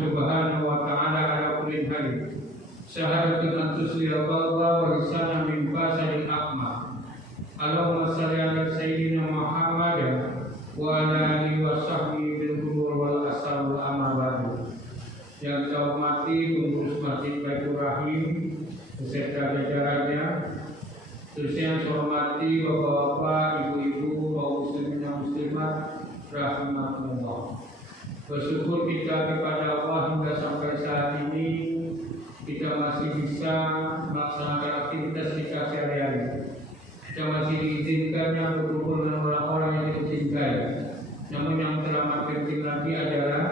subhanahu wa ta'ala ala kulli hal. Syahadatun an tusliya qalba wa lisana min fasadil akma. Allahumma salli ala sayyidina Muhammad wa ala alihi wa sahbihi bil qubur wal asal wal amal ba'du. Yang saya hormati pengurus Masjid Baitur Rahim beserta jajarannya, terus yang saya hormati bapak-bapak, ibu-ibu, kaum muslimin dan muslimat rahimahullah. Bersyukur kita kepada Allah hingga sampai saat ini kita masih bisa melaksanakan aktivitas kita sehari-hari. Kita masih diizinkannya berkumpul dengan orang-orang yang kita cintai. Namun yang teramat penting lagi adalah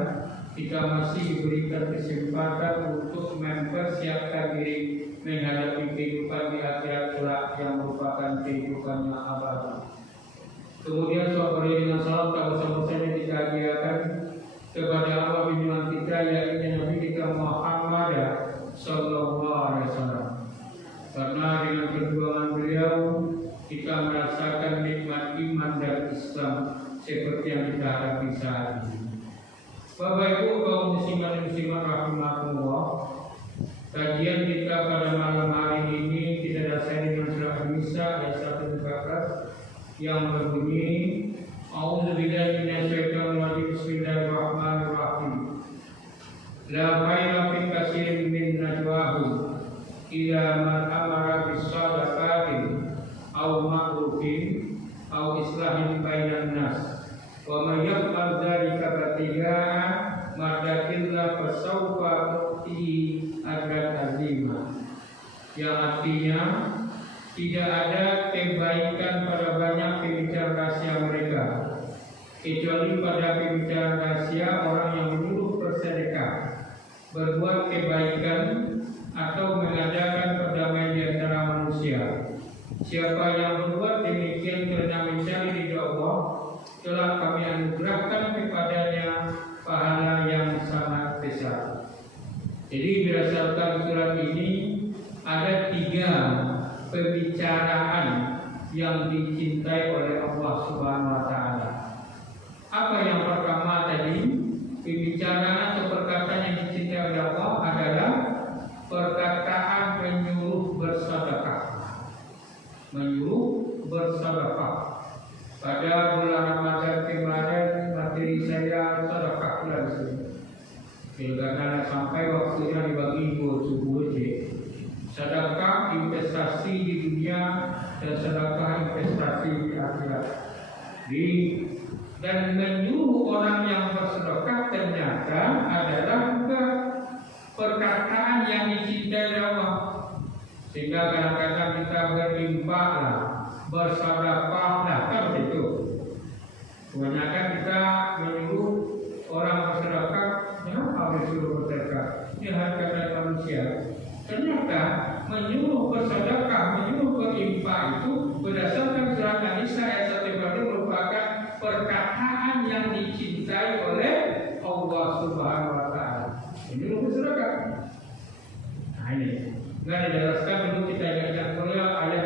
kita masih diberikan kesempatan untuk mempersiapkan diri menghadapi kehidupan di akhirat kelak yang merupakan kehidupan yang abadi. Kemudian sore dengan salam tak bersama-sama kita hadiahkan kepada Allah junjungan kita, yaitu Nabi kita Muhammad sallallahu alaihi wasallam. Karena dengan perjuangan beliau kita merasakan nikmat iman dan Islam seperti yang kita hadapi saat ini. Bapak Ibu kaum muslimin dan muslimat rahimahullah, kajian kita pada malam hari ini kita dasari dengan surah An-Nisa ayat 114 yang berbunyi A'udzubillahi minasyaitonir rajim. Bismillahirrahmanirrahim. La khayra fi katsirin min najwahum ila man amara bis shadaqati aw ma'rufin aw islahin bainan nas wa may yaf'al dzalika batigaa mardakillah fasawfa nu'tihi ajran azima. Yang artinya tidak ada kebaikan pada banyak pembicaraan rahasia mereka, kecuali pada pembicaraan rahasia orang yang menyuruh bersedekah, berbuat kebaikan atau mengadakan perdamaian di antara manusia. Siapa yang berbuat demikian karena mencari ridha Allah, telah kami anugerahkan kepadanya pahala yang sangat besar. Jadi berdasarkan surat ini ada 3 pembicaraan yang dicintai oleh Allah Subhanahu wa taala. Apa yang pertama tadi? Pembicaraan atau perkataan yang dicintai oleh Allah adalah perkataan menyuruh bersedekah. Menyuruh bersedekah. Pada bulan Ramadan kemarin materi saya sedekah langsung. Karena sampai waktunya dibagi subuh sedekah investasi di dunia dan sedekah investasi di akhirat. Dan menyuruh orang yang bersedekah ternyata adalah juga perkataan yang dicintai Allah. Sehingga kadang-kadang kita berinfaklah, bersedekahlah, kan begitu. Kebanyakan kita menyuruh orang bersedekah, kenapa disuruh bersedekah? Ini harga manusia. Ternyata menyuruh bersedekah, menyuruh berinfak itu berdasarkan surat An-Nisa ayat 1 merupakan perkataan yang dicintai oleh Allah Subhanahu wa taala. Menyuruh bersedekah. Nah ini, nggak dijelaskan dulu kita ingat oleh ayat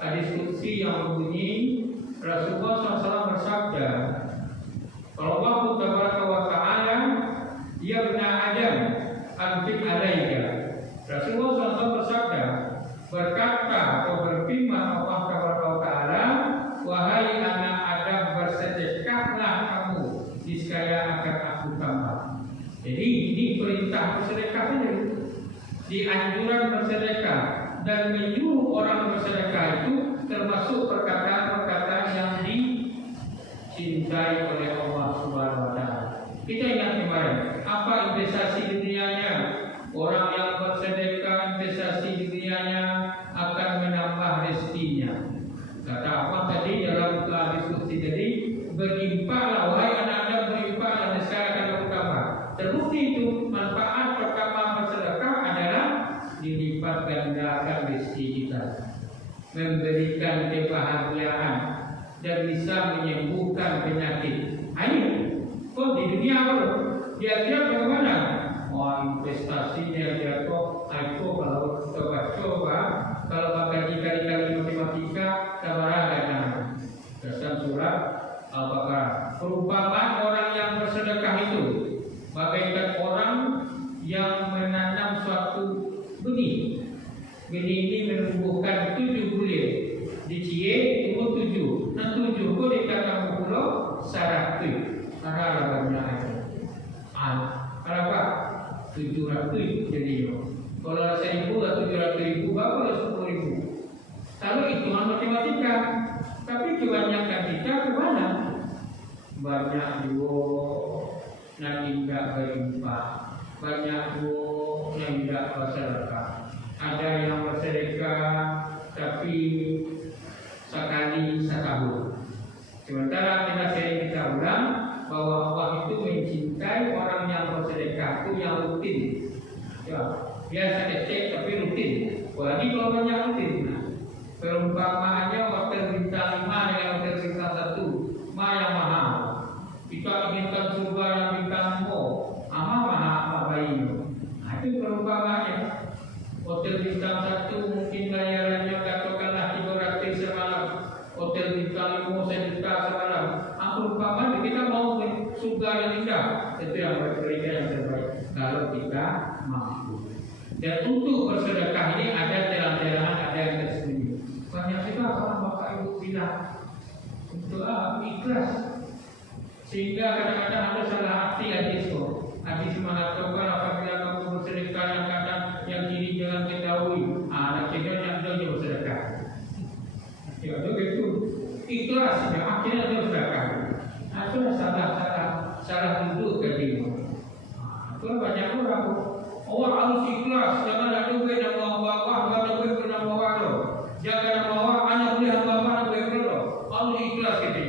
hadis qudsi yang berbunyi Rasulullah SAW bersabda, kalau Allah Tabaraka wa taala, ya bani Adam, anfik alaika. Rasulullah SAW bersabda, berkata atau berfirman Allah Taala, wahai anak Adam, bersedekahlah kamu, niscaya akan aku tambah. Jadi ini perintah bersedekah ini, dianjuran bersedekah dan menyuruh orang bersedekah itu termasuk perkataan-perkataan yang dicintai oleh Allah Subhanahu wa taala. Kita ingat kemarin, apa investasi dunianya? Orang yang bersedekah investasi dunianya akan menambah rezekinya. Kata apa tadi dalam diskusi tadi? Berinfaklah wahai anak Adam, berinfaklah niscaya akan aku tambah. Terbukti itu manfaat pertama bersedekah adalah dilipat gandakan rezeki kita, memberikan kebahagiaan dan bisa menyembuhkan penyakit. Ayo, kok di dunia apa? Di akhirat bagaimana? Investasinya jatuh, itu kalau coba kalau pakai dikali-kali matematika, tabaragana. Dalam surat Al-Baqarah. Perumpamaan orang yang bersedekah itu bagaikan orang yang menanam suatu benih. Benih ini menumbuhkan 7 bulir. Dicie tumbuh 7. Nah 7 kok dikatakan pulau sarah tu. Sarah lawannya ada. Berapa? 700 jadi yo. Kalau 1.000 atau 700.000 berapa? 10.000. Kalau hitungan matematika. Tapi kebanyakan kita kemana? Banyak juga yang tidak berlimpah, banyak juga yang tidak bersedekah. Ada yang bersedekah tapi sekali setahun. Sementara kita ulang bahwa Allah itu mencintai orang yang bersedekah itu yang rutin. Ya, biasa kecil tapi rutin. Jadi kalau banyak rutin. Perumpamaannya hotel bintang 5 dengan hotel bintang 1, mana yang mahal? Kita inginkan surga yang bintang 4, mahal bayi. Itu perumpamaannya. Hotel bintang 1 mungkin bayarannya katakanlah 300 semalam. Hotel bintang 5 1.000.000 semalam. Perumpamaan kita mau surga yang indah. Itu yang berbeda yang terbaik. Kalau kita mampu. Dan untuk bersedekah ini ada jalan-jalan, ada yang tersembunyi. Banyak juga orang bapak ibu bilang untuk ikhlas, sehingga kadang-kadang ada salah arti hadis itu. Hadis mengatakan apabila kamu bersedekah yang kadang yang kiri jangan ketahui, anak kecil yang dia bersedekah. Ya begitu. Ikhlas, yang akhirnya dia bersedekah. Itu salah duduk tadi. Itu banyak orang. Orang harus ikhlas, jangan ada duit nama Allah, jangan duit nama Allah. Jangan bawa anak boleh hamba boleh berdoa. Allah ikhlas kita.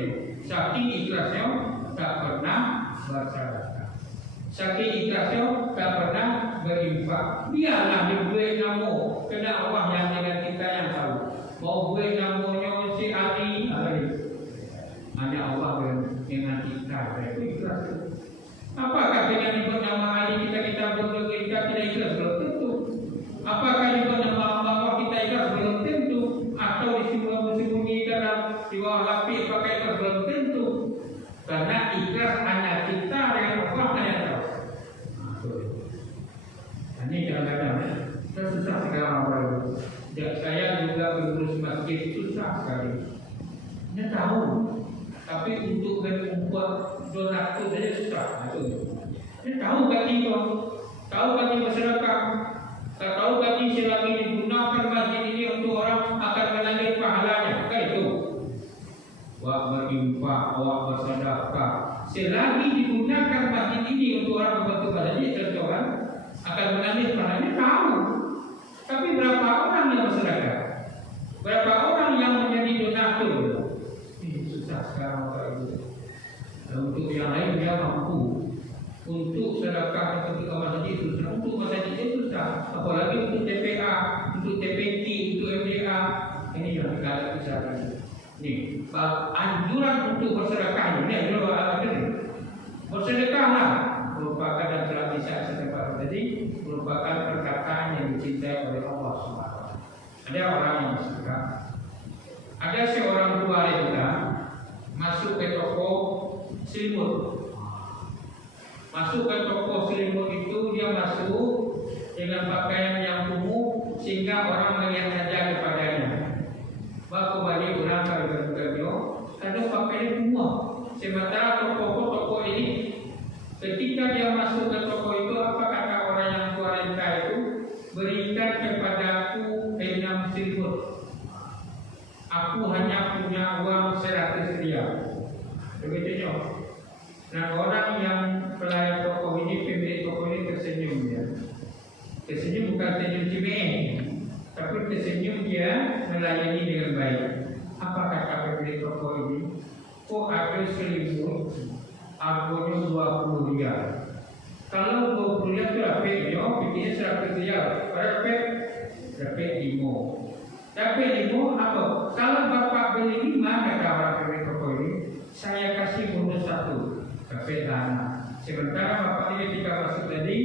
Saking ikhlasnya tak pernah bersedekah. Saking ikhlasnya tak pernah berinfak. Biarlah duit nama kena Allah yang dengan kita yang tahu. Mau duit namanya si Ali, hanya Allah dengan kita. Itu ikhlas. Apakah dengan disebut nama Ali kita berdoa kita tidak ikhlas? Belum tentu. Apakah disebut nama Allah kita ikhlas? Belum tentu. Atau disembunyi dalam di bawah lapis pakai ikhlas? Belum tentu. Karena ikhlas hanya kita dengan Allah yang tahu. Ini kadang-kadang saya susah sekarang baru. Saya juga mengurus masjid susah sekali. Dia tahu, tapi untuk membuat donatur saja susah. Dia tahu kaki masyarakat, tahu kaki selagi digunakan masjid ini untuk orang akan menangis pahalanya. Kan itu. Wak berinfak, wak bersedekah. Selagi digunakan masjid ini untuk orang membantu masjid, contohkan akan menangis pahalanya. Tahu. Tapi berapa orang yang bersedekah? Berapa orang yang menjadi donatur? Ini susah sekarang Pak Ibu. Untuk yang lain dia mampu. Untuk sedekah untuk masjid susah. Untuk masjid itu susah. Apalagi untuk TPA, untuk TPT, untuk MDA. Ini yang kita bisa. Nih, anjuran untuk bersedekah ini adalah bersedekahlah. Merupakan yang telah bisa sedekah tadi merupakan perkataan yang dicintai oleh Allah SWT. Ada orang yang bersedekah. Ada seorang tua kita masuk ke toko selimut. Masuk ke toko selimut itu dia masuk dengan pakaian yang kumuh sehingga orang melihat saja kepadanya. Baku balik orang bergabung karena pakaian kumuh. Sementara toko ini ketika dia masuk ke toko itu, apa kata orang yang tua renta itu? Berikan kepadaku 6 selimut. Aku hanya punya uang 100 rial. Begitu. Nah, orang yang pelayan toko ini, pemilik toko ini tersenyum dia. Tersenyum bukan senyum cimeng, tapi tersenyum dia melayani dengan baik. Apa kata pemilik toko ini? Kok ada selimut harganya 20 rial. Kalau 20 rial itu dapat dia, pikirnya 100 rial. Dapat 5. Dapat 5 apa? Kalau bapak beli 5, kata orang pemilik toko ini, saya kasih bonus 1. Dapat dana. Sementara bapak ini ketika masuk tadi,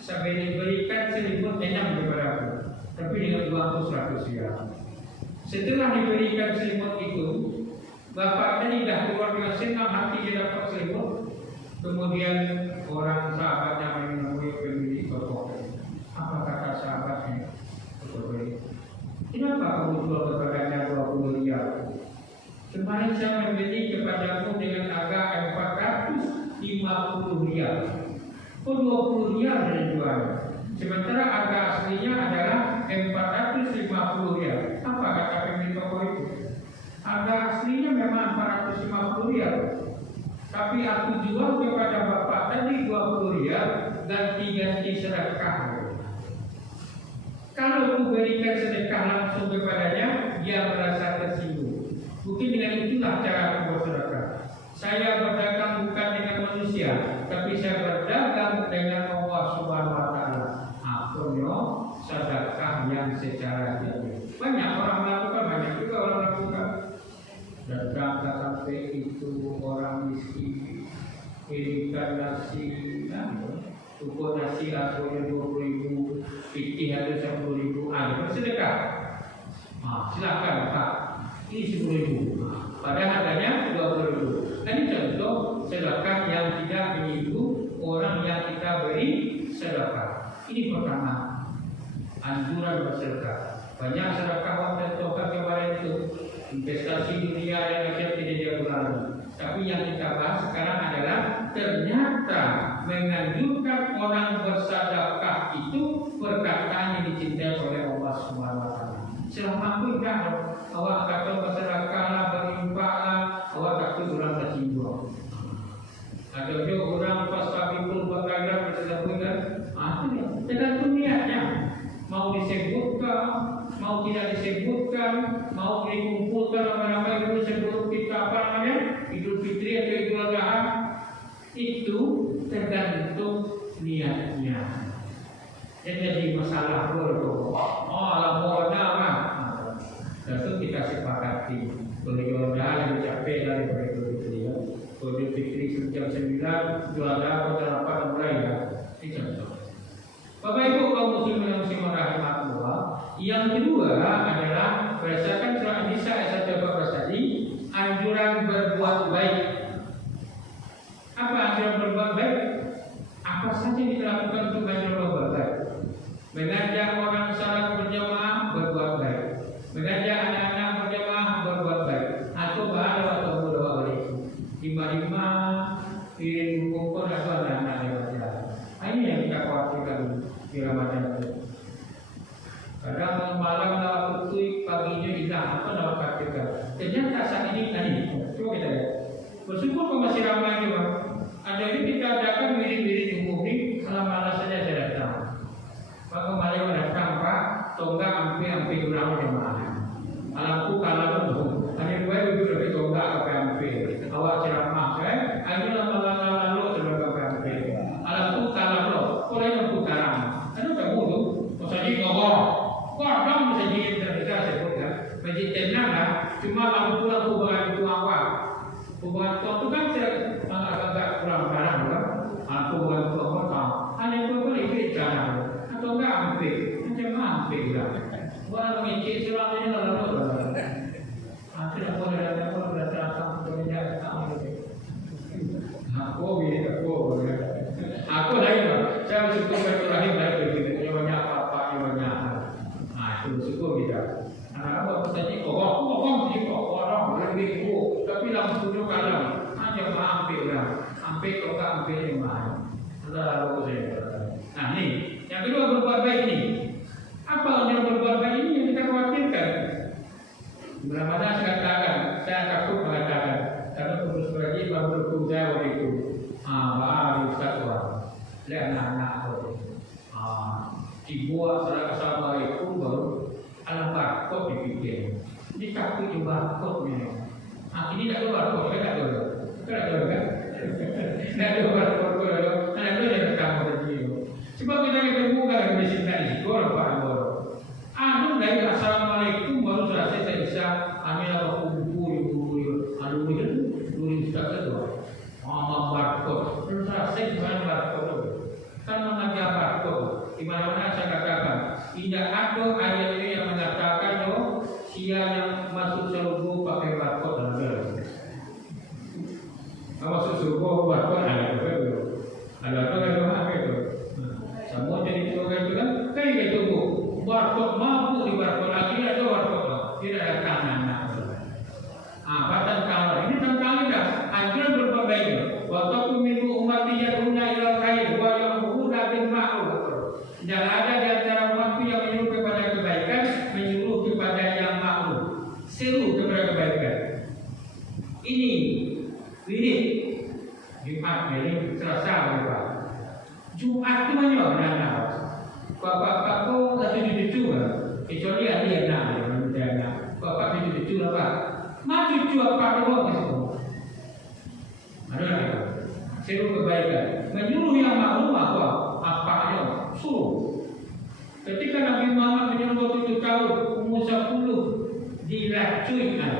saya berikan selimut 6 kepada aku. Tapi dengan uang 100 rial. Setelah diberikan selimut itu, bapak tadi dah keluar dengan senang hati dia dapat selimut. Kemudian orang sahabatnya menemui pemilik toko. Apa kata sahabatnya? Kenapa kamu jual kepadanya 20 riyal? Kemarin saya membeli kepadamu dengan harga 450 riyal. Oh, 20 riyal saya jual. Sementara harga aslinya adalah 450 riyal. Apa kata pemilik toko itu? Harga aslinya memang 450 riyal. Tapi aku jual kepada bapak tadi 20 riyal dan ganti sedekah. Kalau aku berikan sedekah langsung kepadanya, dia merasa tersinggung. Mungkin dengan itulah cara aku bersedekah. Saya berdagang bukan dengan manusia, tapi saya berdagang dengan Allah Subhanahu Wa Taala. Akhirnya sedekah yang secara jauh. Banyak orang melakukan, banyak juga orang melakukan. Datang ke kafe itu orang miskin, berikan nasi, ukur nasi harganya 20.000, fikih ada 10.000, bersedekah. Silakan Pak, ini 10.000. Padahal harganya 20.000. Ini contoh sedekah yang tidak menyinggung orang yang kita beri sedekah. Ini pertama, anjuran bersedekah. Banyak sedekah waktu contohkan kemarin itu. Investasi dunia yang akan tidak diulangi. Tapi yang kita bahas sekarang adalah ternyata menganjurkan orang bersedekah itu perkataan yang dicintai oleh Allah Subhanahu Wa Taala. Selama kita awak kata bersedekahlah, berinfaklah, awak takut orang tersinggung. Atau juga orang pas kabul berkaitan bersedekah, tergantung niatnya. Mau disebutkan, mau tidak disebutkan, mau dikumpulkan ramai-ramai dulu sebelum kita apa namanya Idul Fitri atau Idul Adha, itu tergantung niatnya. Jadi masalah berdoa, alam mohonlah, tentu kita sepakati. Idul Adha lebih capek daripada Idul Fitri. Idul Fitri jam 9, Idul Adha pada 8 mulai ya. Ini contoh. Bapak Ibu kaum muslimin yang rahimahullah. Yang kedua adalah berdasarkan surah An-Nisa ayat 114 tadi, anjuran berbuat baik. Apa anjuran berbuat baik? Apa saja yang kita lakukan untuk anjuran berbuat baik? Mengajak orang salat berjamaah berbuat baik, mengajak anak-anak berjamaah berbuat baik, atau bahkan waktu berdoa balik. Lima kirim kumpul atau anak-anak yang berjalan. Ini yang kita khawatirkan di Ramadan itu. Kadang malam lawak kutui, paginya hilang, apa lawak katakan. Ternyata saat ini tadi, coba kita lihat. Bersyukur kok masih ramai juga. Ada ini kita adakan wirid-wirid di Mukri, malam-malam saja saya datang. Maka malam datang Pak, tonggak hampir kurang jemaah. Alamku kalah dulu. Hanya gue duduk lebih tonggak hampir. Awak ceramah saya, akhirnya malam lalu terlalu hampir. Alamku kalah dulu. Boleh mampu karang. Ada kamu tu, masjid ngomong. Kadang masjid terbesar sebutkan, masjid tenang lah. Cuma lampu itu awal. Hubungan tua itu kan agak kurang barang kan. Hubungan tua pun tahu. Hanya itu pun ikut jalan. Atau enggak hampir, macam hampir lah. Orang mengicik suratnya lalu. Tidak boleh datang pun datang kemudian tahu. Aku lagi lah. Saya bersyukur berterakhir dari begitu. Banyak apa-apa yang banyak. Itu bersyukur kita. Anak apa tadi? Kok orang lebih kuat. Tapi lampunya kadang hanya hampir lah. Hampir kok hampir yang mana? Lalu saya. Nah ini yang kedua berbuat baik ini. Apa yang berbuat baik ini yang kita khawatirkan? Ramadan saya katakan, saya takut mengatakan karena terus lagi baru saya waktu itu. Baru satu lihat anak-anak dibuat secara assalamualaikum baru alam barcode dipikir. Ini takut juga barcode-nya. Ini tak ada barcode, tak ada. Tak ada kan? Tak ada barcode. Anak tu yang pertama tadi. Sebab kita ketemu kalau di sini tadi, orang baru. Dari assalamualaikum baru selesai saya bisa ambil buku itu tak ada. Barcode. Terus selesai dengan barcode. Kan mengajar barcode. Di mana-mana saya katakan, tidak ada ayat yang mengatakan sia yang masuk surga pakai barcode dan masuk surga barcode ada. Ada apa itu? Semua jadi program itu kan kayak gitu bu. Warkop mampu di warkop lagi atau warkop tidak ada tangan. Apa tentang ini tentang dah anjuran berperbaiki. Waktu minggu umat tidak guna ilah kaya dua yang muda bin ma'ruf. Jangan ada di antara umatku yang menyuruh kepada kebaikan, menyuruh kepada yang ma'ruf. Seru kepada kebaikan. Ini Jumat ini Selasa berapa? Jumat itu banyak anak. Bapak kau tak cucu kecuali dia nak. Bapak cucu apa? Mak cucu apa doang itu? Ada seru kebaikan. Menyuruh yang maklum apa aja suruh. Ketika Nabi Muhammad menyuruh 7 tahun umur 10 diracunkan.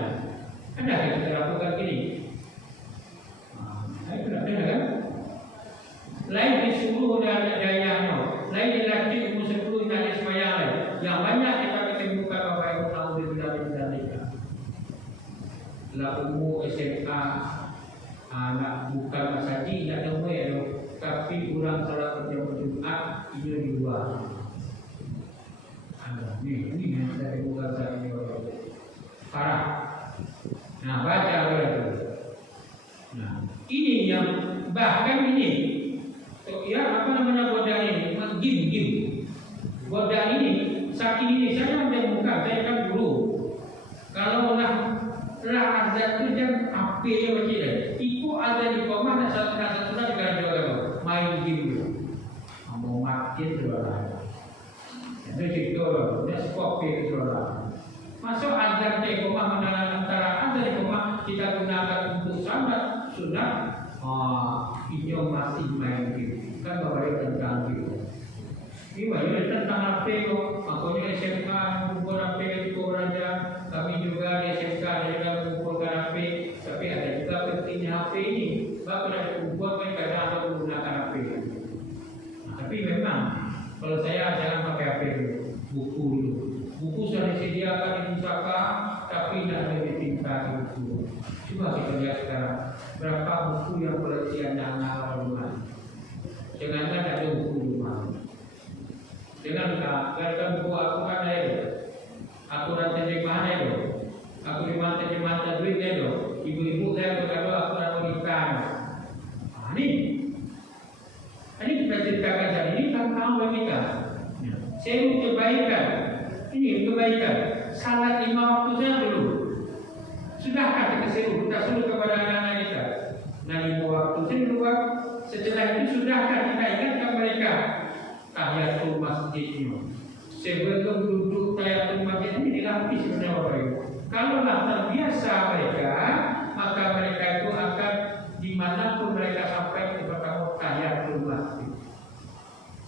Ada yang kita lakukan ini? Ada kan? Lain disuruh dan dayanya, lain dilatih umur 10 tanya sembahyang lain. Yang banyak kita ketemukan Bapak Ibu tahu di dalam nikah. Lah umur SMA, anak bukan masjid, tidak ada umur, tapi orang salat Jumat ini di luar. Ini yang saya bukan saya ini parah. Nah baca itu. Nah ini yang bahkan ini. Ya apa namanya godaan ini? Gim. Godaan ini, saking ini saya menemukan, saya kan dulu. Kalau lah azan itu jam apa yang berkira? Iku azan di koma dan satu juga jual main gim. Mau makin jualan. Itu cerita, dia skop itu jualan. Masuk azan di koma mendalam antara azan di koma kita gunakan untuk salat sunat. Ini masih main gim. Kan bawa tentang itu. Ini bawa tentang apa itu? Makanya SMK mengumpul apa itu belajar. Kami juga di SMK ada juga mengumpulkan apa. Tapi ada juga pentingnya HP ini. Sebab ada kumpul kan kadang ada menggunakan HP. Tapi memang kalau saya jangan pakai HP dulu, buku dulu. Buku sudah disediakan di pusaka, tapi tidak ada ditinta di buku. Coba kita lihat sekarang berapa buku yang koleksiannya anak rumah. Jangan ada buku rumah. Jangan buku aku kan ada. Aku nanti di mana itu? Aku di mana duit itu? Ibu-ibu saya berkata aku nak nikah. Ini kita ceritakan hari ini tentang menikah. Seru kebaikan. Ini kebaikan. Salat 5 waktu saya dulu. Sudahkah kita seru? Kita suruh kepada anak-anak kita. Nah 5 waktu saya dulu. Setelah itu sudahkah kita ingatkan mereka tahiyatul masjid ini? Sebelum duduk tahiyatul masjid ini dilapis sebenarnya Bapak Ibu. Kalau terbiasa mereka, maka mereka itu akan dimanapun mereka sampai di pertama tahiyatul masjid.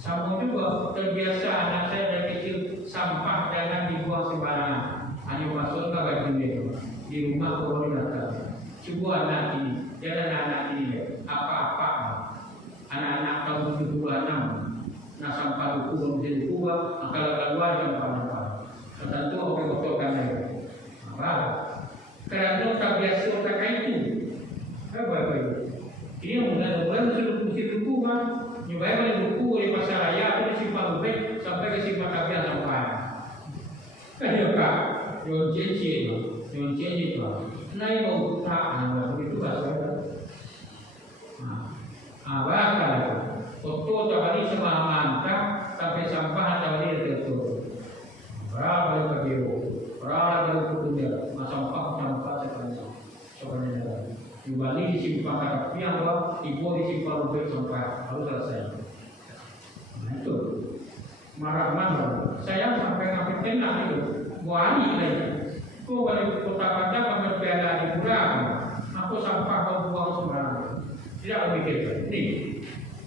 Sama juga terbiasa anak saya dari kecil sampah jangan dibuang sembarangan. Hanya masuk ke bagian itu di rumah komunitas. Coba anak ini, jangan anak ini apa-apa. Anak-anak tahun 76 nah sampah buku belum bisa dibuang kalau keluar sampah-sampah tentu oke-okekan apa karena tak biasa otak itu apa itu ini yang mulai sudah mesti buku kan nyobain beli buku di pasar raya atau di simpan buku sampai ke simpan kapian sampah kan ya kak jangan cincin itu naik mau tak begitu bahasa bahkan foto tawari semua mantap sampai sampah tawari tertutup. Berapa kilo? Berapa dunia? Sampah sepanjang. Di Bali disimpan kapi atau ibu disimpan lebih sampah harus selesai. Nah itu marah-marah. Saya sampai ngapain tenang itu. Wali lagi. Kau balik kota Padang ambil piala di Pulang. Aku sampah kau buang sembarangan. Tidak memikirkan.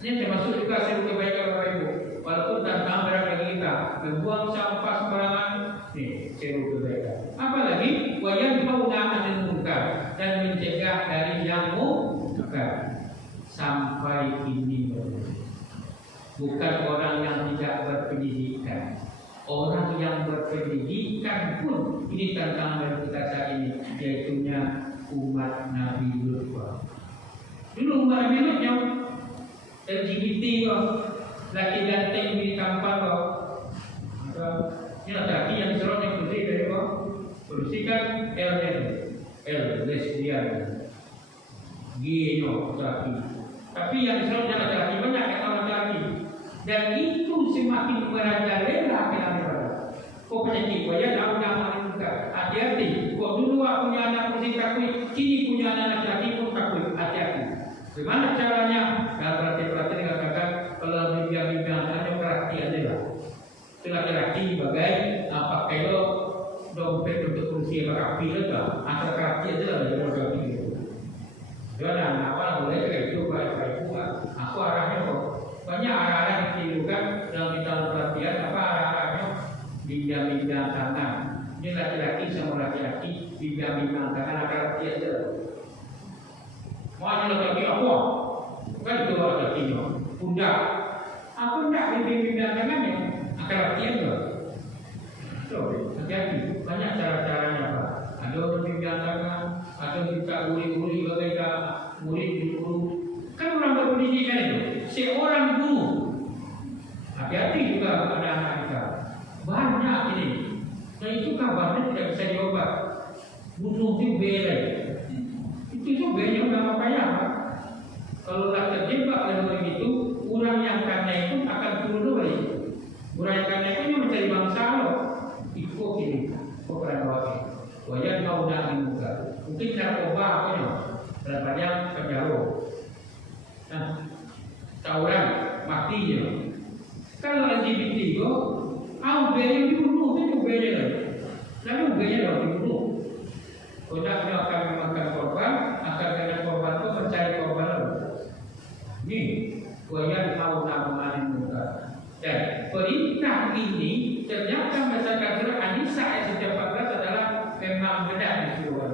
Ini termasuk juga seru kebaikan Bapak Ibu. Walaupun tantangan berat bagi kita, membuang sampah sembarangan, seru kebaikan. Apalagi wayang fauna anil munkar dan mencegah dari yang munkar. Sampai ini bukan orang yang tidak berpendidikan, orang yang berpendidikan pun ini tantangan dari kita saat ini, yaitunya umat Nabi Lut. Dulu umat Nabi Lut yang LGBT kok, laki ganteng di tampal kok. Ini laki yang disorot yang bersih dari kok, bersihkan L lesbian, gino laki. Tapi yang disorot yang laki banyak yang laki, dan itu semakin merajalela kenapa? Kok penyakit wajah tahu nama juga. Hati-hati. Kok dulu aku punya anak mesti takut, kini punya anak laki pun takut. Hati-hati. Bagaimana caranya? Kalau perhati-perhati dikatakan kalau mimpi hanya perhati aja lah. Itu laki-laki bagai pakai lo dompet untuk fungsi rapi lah. Asal perhati aja lah dari rapi itu. Jangan apa boleh kayak itu baik bukan. Aku arahnya kok banyak arah-arah yang ditirukan dalam kita perhatian apa arah-arahnya dijamin tangan. Ini laki-laki sama laki-laki dijamin tangan laki-laki aja. Mau laki-laki apa? Kan itu laki-lakinya. Pundak. Aku tidak dibimbing tangannya. Laki-laki aja. So, hati-hati. Banyak cara-caranya Pak. Ada orang bimbing tangan, ada minta uli-uli bagaimana murid di guru. Kan orang berpendidikan itu. Seorang guru. Hati-hati juga anak-anak kita. Banyak ini. Dan itu kabarnya tidak bisa diobat. Bunuh itu bela. Itu belanya udah apa-apa. Kalau tak terjebak dalam begitu, orang yang karena itu akan turun lagi. Orang yang karena itu mencari bangsa lo. Ikut ini. Kok pernah bawa ini. Wajar kau dah dibuka. Mungkin narkoba apa ya? Daripada penjara. Nah, tawuran matinya. Kalau LGBT itu, belanya dibunuh, itu belanya. Lalu belanya dibunuh. Kodaknya akan memakan korban, akan kena korban itu mencari korban lalu. Ini, wayan tahu nama muka. Dan perintah ini ternyata masyarakat surah An-Nisa ayat 14 adalah memang benar di surah.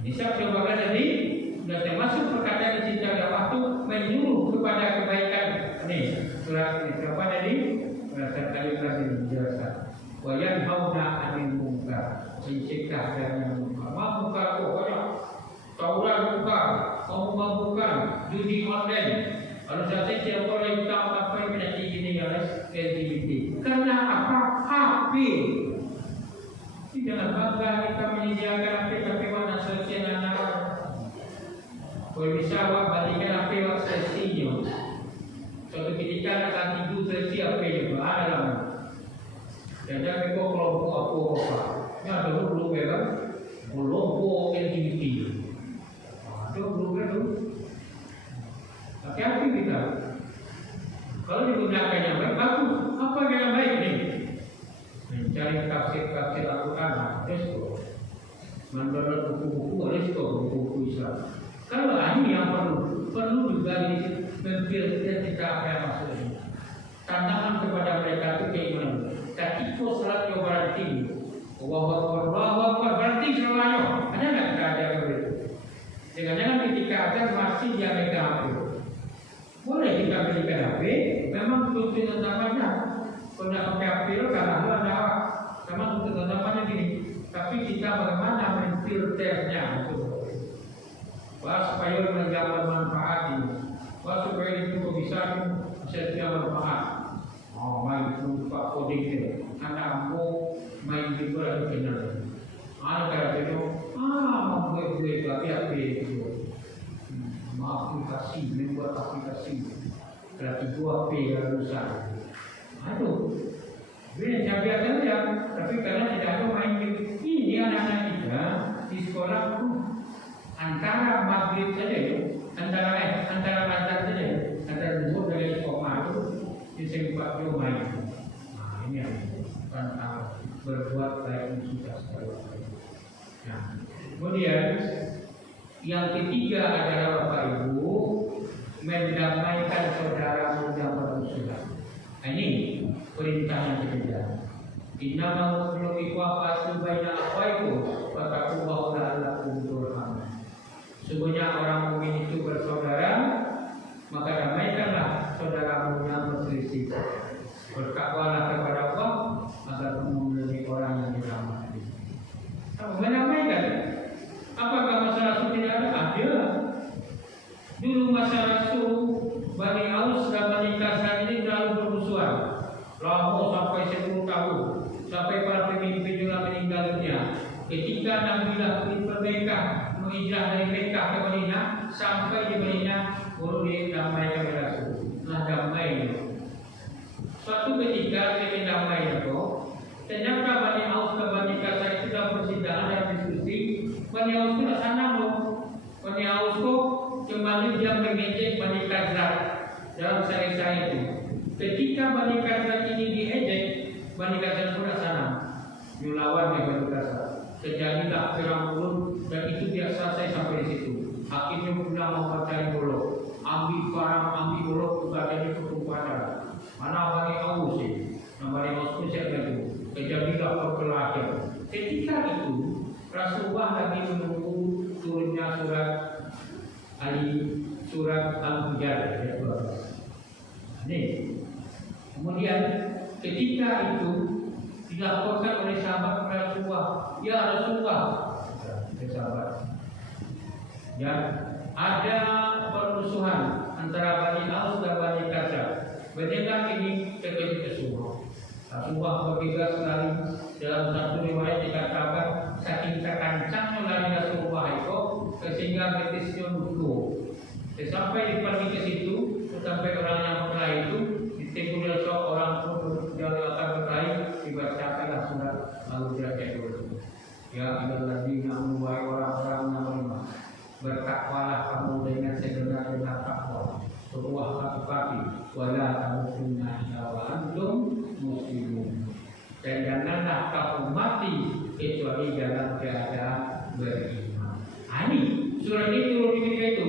Nisa 14 tadi sudah termasuk perkataan di cinta waktu menyuruh kepada kebaikan. Ini surat ini berapa tadi? Surat Al-Ikhlas ini dijelaskan. Wa yanhauna 'anil munkar. Mencegah dari munkar. Munkar pokoknya tawuran munkar, mabukan, judi online. Kalau saya siapa yang tahu apa yang menjadi ini guys, LGBT. Karena apa? HP. Jangan bangga kita menyediakan HP tapi mana sosial anak. Kalau bisa awak balikan HP awak sesinya. Suatu ketika akan tidur sesi HP juga ada lama. Dan jangan kau kelompok apa. Ini ada belum kan? Kelompok LGBT. Ada belum kan? Hati-hati kita. Kalau digunakan yang baik, bagus. Apa yang baik ini? Mencari tafsir-tafsir Al-Quran, resto. Mendownload buku-buku, resto buku-buku Islam. Kalau ini yang perlu juga memfilter kita apa yang masuk ini. Tantangan kepada mereka itu keimanan. Ketika salat yang berarti, Allahu Akbar berarti semuanya. Ada nggak kita ajar begitu? Jangan-jangan ketika ajar masih dia megang HP. Boleh kita berikan HP, memang tujuan utamanya. Kalau tidak pakai HP lo kalah lo ada awak. Memang tujuan utamanya gini. Tapi kita bagaimana memfilternya itu. Wah supaya menjaga manfaat ini. Wah supaya itu bisa dia manfaat. Oh main lupa coding itu. Anakmu main gitu lagi kenal. Ada itu. Membuat tapi itu. Aplikasi, membuat aplikasi. Berarti dua HP yang rusak. Aduh, ini cabiatan ya. Tapi karena tidak ada main game, ini anak-anak kita di sekolah antara maghrib saja itu, antara azan saja, antara zuhur dari sekolah itu disempat dia main. Nah ini yang tentang berbuat baik kita sekali. Nah, kemudian yang ketiga adalah Bapak Ibu mendamaikan saudara yang bermusuhan. Ini perintah yang ketiga. Innama mu'minu ikhwatun baina akhwaykum fattaqullaha la'allakum turhamun. Sesungguhnya orang mukmin itu bersaudara, maka damaikanlah saudaramu yang berselisih. Bertakwalah kepada Allah agar kamu menjadi orang yang dirahmati. Menamaikan. Apakah masalah itu tidak ada? Ada. masa Rasul, Bani Aus dan Bani Khazraj ini terlalu bermusuhan. Lama sampai 10 tahun, sampai para pemimpin juga meninggal dunia. Ketika Nabi mereka menghijrah dari Mekah ke Madinah, sampai di Madinah baru didamaikan oleh Rasul. Nah, damai. Suatu ketika dia damai itu, ternyata Bani Aus dan Bani Khazraj sudah bersidang dan diskusi. Bani Aus itu tak senang loh. Bani Aus itu kembali dia mengejek Bani Khazraj dalam sehari-hari itu. Ketika Bani Khazraj ini diejek, Bani Khazraj pun tak senang. Melawan Bani Khazraj. Terjadilah perang Uhud dan itu tidak selesai sampai di situ. Akhirnya pula mempercayai Bulog, ambil barang, ambil Bulog juga jadi pertumpahan darah. Mana Bani Aus sih? Bani Aus pun siap itu. Terjadilah perkelahian. Ketika itu Rasulullah lagi menunggu turunnya surat Al-Hujurat. Ini. Kemudian ketika itu dilaporkan oleh sahabat Rasulullah, ya Rasulullah, sahabat, ya ada permusuhan antara Bani Aus dan Bani Khazraj. Benar ini terjadi semua. Rasulullah bergegas sekali. Dalam satu riwayat dikatakan saking kencangnya lari Rasulullah itu sehingga betisnya lusuh. Sampai pergi ke situ, sampai orang yang berkelahi itu ditegur seorang pun yang akan berkelahi dibacakanlah surat Al-Hujurat itu. Ya ayyuhalladzina amanu wahai orang-orang yang beriman, bertakwalah kamu dengan segenap-genap takwa. Berbuah hati-hati, wala tamutunna illa wa antum muslimun. Dan janganlah kamu mati kecuali dalam keadaan beriman. Ini surat ini turun di ketika itu.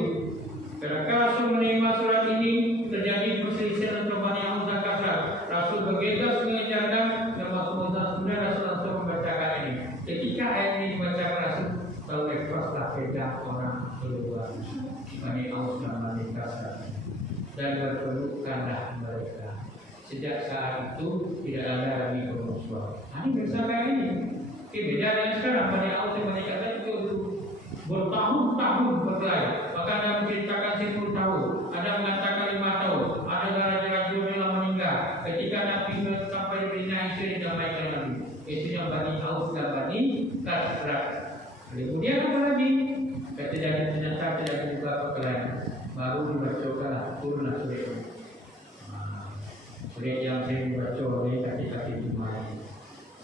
Ketika Rasul menerima surat ini, terjadi perselisihan antara Bani Aus dan Khazraj. Rasul bergegas mengejarkan dan kemudian Rasul langsung membacakan ini. Ketika ayat ini dibacakan Rasul, terlepaslah pedang orang keluar Bani Aus dan Bani Khazraj dan berpelukanlah mereka. Sejak saat itu tidak ada lagi permusuhan. Ini bersama ini. Beda dengan sekarang. Bani Aus dan Bani Khazraj itu bertahun-tahun berkelahi. Bahkan ada menceritakan 10 tahun, ada mengatakan 5 tahun, ada raja-raja yang meninggal. Ketika Nabi sampai di Madinah itu didamaikan Nabi. Itu yang Bani Aus dan Bani Khazraj. Kemudian apa lagi? Ternyata terjadi juga perkelahian. Baru dibacakan turunlah surat itu. Surat yang saya baca oleh kaki-kaki Jumat.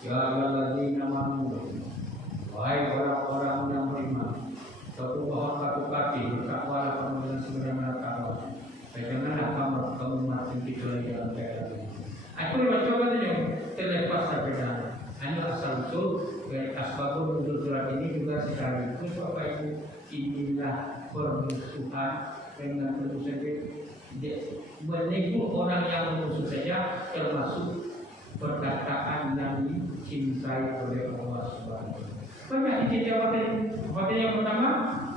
Ya ayyuhalladzina amanu, wahai orang-orang yang beriman, bertakwalah hati-hati, bertakwalah kamu dengan segenap takwa. Janganlah kamu mati kecuali dalam keadaan ini. Aku baca saja terlepas perbedaan. Hanya asal usul dari asbabun nuzul surat ini juga sekaligus apa itu inilah permusuhan dengan tentu saja menipu orang yang bermusuh saja termasuk perkataan Nabi cintai oleh Allah Subhanahu wa taala. Banyak dijawabkan yang pertama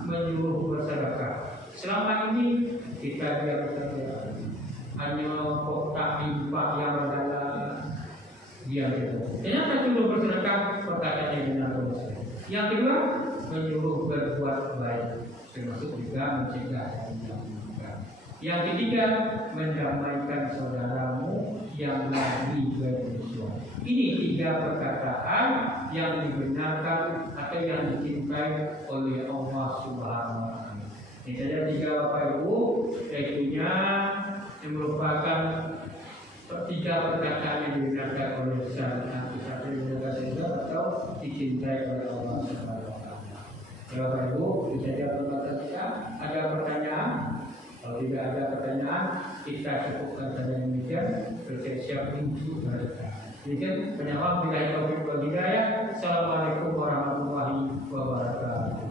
menyuruh bersedekah. Selama ini kita biarkan hanya kotak infak yang adalah diam saja. Ternyata suruh bersedekah perkataan yang benar benar. Yang kedua menyuruh berbuat baik, termasuk juga mencegah yang buruk. Yang ketiga mendamaikan saudaramu yang lagi bermusuhan. Ini 3 perkataan yang dibenarkan atau yang dicintai oleh Allah Subhanahu wa taala. Ini saja 3 Bapak Ibu, yaitunya yang merupakan 3 perkataan yang dibenarkan oleh syariat atau dicintai oleh Allah Subhanahu wa taala. Ya Bapak Ibu, ini saja perkataan kita. Ada pertanyaan? Kalau tidak ada pertanyaan, kita cukupkan saja demikian. Bersiap-siap untuk mereka. Demikian penjawab bila itu berhidayah. Assalamualaikum warahmatullahi wabarakatuh.